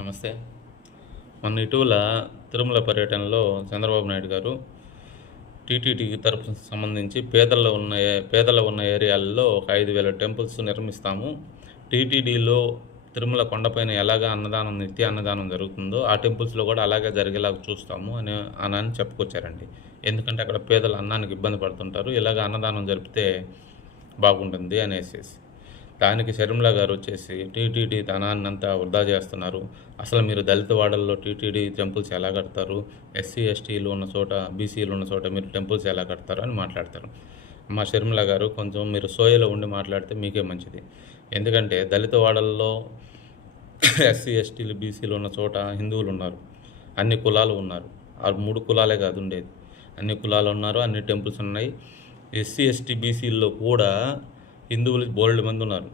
నమస్తే. మొన్న ఇటీవల తిరుమల పర్యటనలో చంద్రబాబు నాయుడు గారు టీటీడీకి తరపున సంబంధించి పేదల్లో ఉన్న ఏరియాల్లో ఒక 5,000 టెంపుల్స్ నిర్మిస్తాము. టీటీడీలో తిరుమల కొండపైన ఎలాగా నిత్య అన్నదానం జరుగుతుందో ఆ టెంపుల్స్‌లో కూడా అలాగే జరిగేలాగా చూస్తాము అని చెప్పుకొచ్చారండి. ఎందుకంటే అక్కడ పేదలు అన్నానికి ఇబ్బంది పడుతుంటారు. ఇలాగ అన్నదానం జరిపితే బాగుంటుంది అనేసేసి. దానికి షర్మిల గారు వచ్చేసి టీటీడీ ధనాన్నంతా వృధా చేస్తున్నారు. అసలు మీరు దళిత వాడల్లో టీటీడీ టెంపుల్స్ ఎలా కడతారు? ఎస్సీ, ఎస్టీలు ఉన్న చోట, బీసీలు ఉన్న చోట మీరు టెంపుల్స్ ఎలా కడతారు అని మాట్లాడతారు. మా షర్మిల గారు కొంచెం మీరు సోయలో ఉండి మాట్లాడితే మీకే మంచిది. ఎందుకంటే దళిత వాడల్లో ఎస్సీ, ఎస్టీలు, బీసీలు ఉన్న చోట హిందువులు ఉన్నారు. అన్ని కులాలు ఉన్నారు. ఆ 3 కులాలే కాదు ఉండేది. అన్ని కులాలు ఉన్నారు. అన్ని టెంపుల్స్ ఉన్నాయి. ఎస్సీ, ఎస్టీ, బీసీల్లో కూడా హిందువులు బోలెడు మంది ఉన్నారు.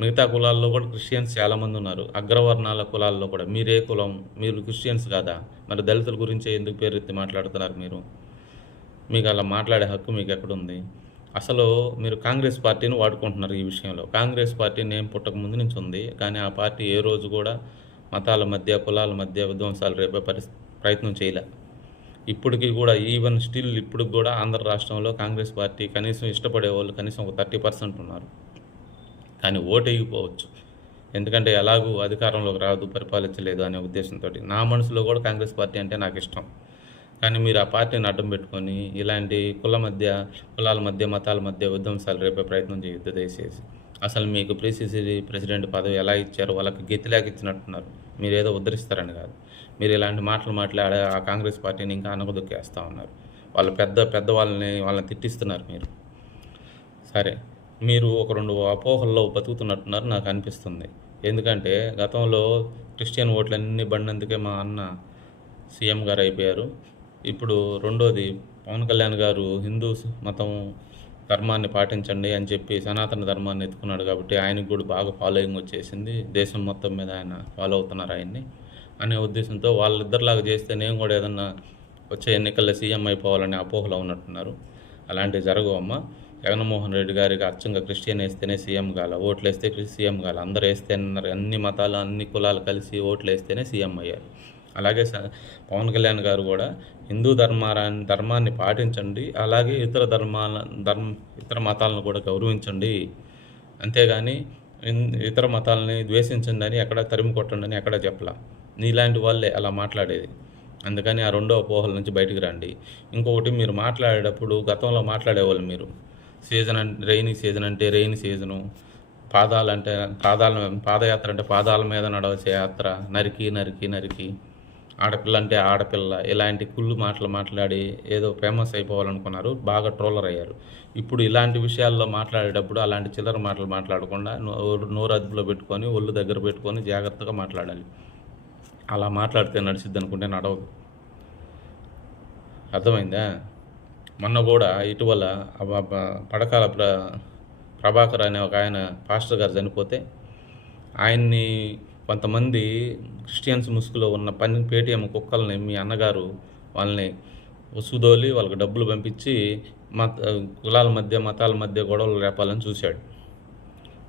మిగతా కులాల్లో కూడా క్రిస్టియన్స్ చాలామంది ఉన్నారు. అగ్రవర్ణాల కులాల్లో కూడా. మీరే కులం? మీరు క్రిస్టియన్స్ కాదా? మరి దళితుల గురించే ఎందుకు పేరెత్తి మాట్లాడుతున్నారు మీరు? మీకు అలా మాట్లాడే హక్కు మీకు ఎక్కడుంది? అసలు మీరు కాంగ్రెస్ పార్టీని వాడుకుంటున్నారు ఈ విషయంలో. కాంగ్రెస్ పార్టీ నేమ్ పుట్టక ముందు నుంచి ఉంది. కానీ ఆ పార్టీ ఏ రోజు కూడా మతాల మధ్య, కులాల మధ్య విధ్వంసాలు రేపే ప్రయత్నం చేయలే. ఇప్పటికీ కూడా స్టిల్ ఇప్పటికి కూడా ఆంధ్ర రాష్ట్రంలో కాంగ్రెస్ పార్టీ కనీసం ఇష్టపడే వాళ్ళు కనీసం ఒక 30% ఉన్నారు. కానీ ఓటేయకపోవచ్చు. ఎందుకంటే ఎలాగూ అధికారంలోకి రాదు, పరిపాలించలేదు అనే ఉద్దేశంతో. నా మనసులో కూడా కాంగ్రెస్ పార్టీ అంటే నాకు ఇష్టం. కానీ మీరు ఆ పార్టీని అడ్డం పెట్టుకొని ఇలాంటి కులాల మధ్య, మతాల మధ్య విధ్వంసాలు రేపే ప్రయత్నం చేయొద్దు దయచేసి. అసలు మీకు పిసిసి ప్రెసిడెంట్ పదవి ఎలా ఇచ్చారో వాళ్ళకి గతిలేక ఇచ్చినట్టున్నారు. మీరేదో ఉద్ధరిస్తారని కాదు. మీరు ఇలాంటి మాటలు మాట్లాడే ఆ కాంగ్రెస్ పార్టీని ఇంకా అనగదొక్కేస్తూ ఉన్నారు. వాళ్ళు వాళ్ళని తిట్టిస్తున్నారు మీరు. సరే, మీరు ఒక 2 అపోహల్లో బతుకుతున్నట్టున్నారు నాకు అనిపిస్తుంది. ఎందుకంటే గతంలో క్రిస్టియన్ ఓట్లన్నీ పడినందుకే మా అన్న సీఎం గారు అయిపోయారు. ఇప్పుడు రెండోది పవన్ కళ్యాణ్ గారు హిందూ మతం ధర్మాన్ని పాటించండి అని చెప్పి సనాతన ధర్మాన్ని ఎత్తుకున్నాడు కాబట్టి ఆయనకు కూడా బాగా ఫాలోయింగ్ వచ్చేసింది. దేశం మొత్తం మీద ఆయన ఫాలో అవుతున్నారు ఆయన్ని అనే ఉద్దేశంతో వాళ్ళిద్దరిలాగా చేస్తే నేను కూడా ఏదన్నా వచ్చే ఎన్నికల్లో సీఎం అయిపోవాలనే అపోహలో ఉన్నట్టున్నారు. అలాంటివి జరగవమ్మా. జగన్మోహన్ రెడ్డి గారికి అచ్చంగా క్రిస్టియన్ వేస్తేనే సీఎం కాల, ఓట్లు వేస్తే సీఎం కాల. అందరూ వేస్తే అన్నారు. అన్ని మతాలు, అన్ని కులాలు కలిసి ఓట్లు వేస్తేనే సీఎం అయ్యారు. అలాగే పవన్ కళ్యాణ్ గారు కూడా హిందూ ధర్మాన్ని పాటించండి, అలాగే ఇతర మతాలను కూడా గౌరవించండి. అంతేగాని ఇతర మతాలని ద్వేషించండి అని ఎక్కడ తరిమి కొట్టండి అని ఎక్కడ చెప్పలా. నీలాంటి వాళ్ళే అలా మాట్లాడేది. అందుకని ఆ 2వ అపోహల నుంచి బయటికి రండి. ఇంకొకటి, మీరు మాట్లాడేటప్పుడు గతంలో మాట్లాడేవాళ్ళు మీరు రెయినీ సీజన్ అంటే రెయినీ సీజను, పాదయాత్ర అంటే పాదాల మీద నడవచ్చే యాత్ర, నరికి ఆడపిల్ల అంటే ఆడపిల్ల, ఇలాంటి కుళ్ళు మాటలు మాట్లాడి ఏదో ఫేమస్ అయిపోవాలనుకున్నారు. బాగా ట్రోలర్ అయ్యారు. ఇప్పుడు ఇలాంటి విషయాల్లో మాట్లాడేటప్పుడు అలాంటి చిల్లర మాటలు మాట్లాడకుండా నోరు అదుపులో పెట్టుకొని, ఒళ్ళు దగ్గర పెట్టుకొని జాగ్రత్తగా మాట్లాడాలి. అలా మాట్లాడితే నడిచిద్ది అనుకుంటే నడవదు. అర్థమైందా? మొన్న కూడా ఇటీవల పడకాల ప్రభాకర్ అనే ఒక ఆయన పాస్టర్ గారు చనిపోతే ఆయన్ని కొంతమంది క్రిస్టియన్స్ ముసుగులో ఉన్న పేటీఎం కుక్కల్ని మీ అన్నగారు వాళ్ళని ఉసుదోలి వాళ్ళకి డబ్బులు పంపించి కులాల మధ్య, మతాల మధ్య గొడవలు రేపాలని చూశాడు.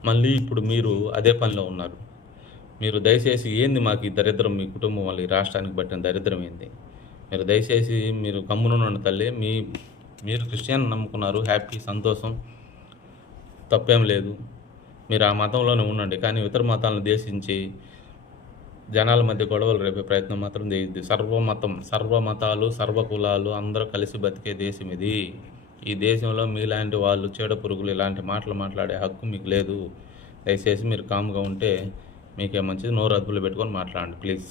మళ్ళీ ఇప్పుడు మీరు అదే పనిలో ఉన్నారు. మీరు దయచేసి ఏంది మాకు ఈ దరిద్రం, మీ కుటుంబం వాళ్ళు ఈ రాష్ట్రానికి పట్టిన దరిద్రం ఏంది? మీరు దయచేసి మీరు గమ్మునున్న తల్లి, మీరు క్రిస్టియన్ నమ్ముకున్నారు, హ్యాపీ, సంతోషం, తప్పేం లేదు. మీరు ఆ మతంలోనే ఉండండి. కానీ ఇతర మతాలను దేశించి జనాల మధ్య గొడవలు రేపే ప్రయత్నం మాత్రం చేయొద్దు. సర్వ మతాలు, సర్వ కులాలు అందరూ కలిసి బతికే దేశం ఇది. ఈ దేశంలో మీలాంటి వాళ్ళు చీడ పురుగులు ఇలాంటి మాటలు మాట్లాడే హక్కు మీకు లేదు. దయచేసి మీరు కామ్గా ఉంటే మీకే మంచిది. నోరు అదుపులో పెట్టుకొని మాట్లాడండి ప్లీజ్.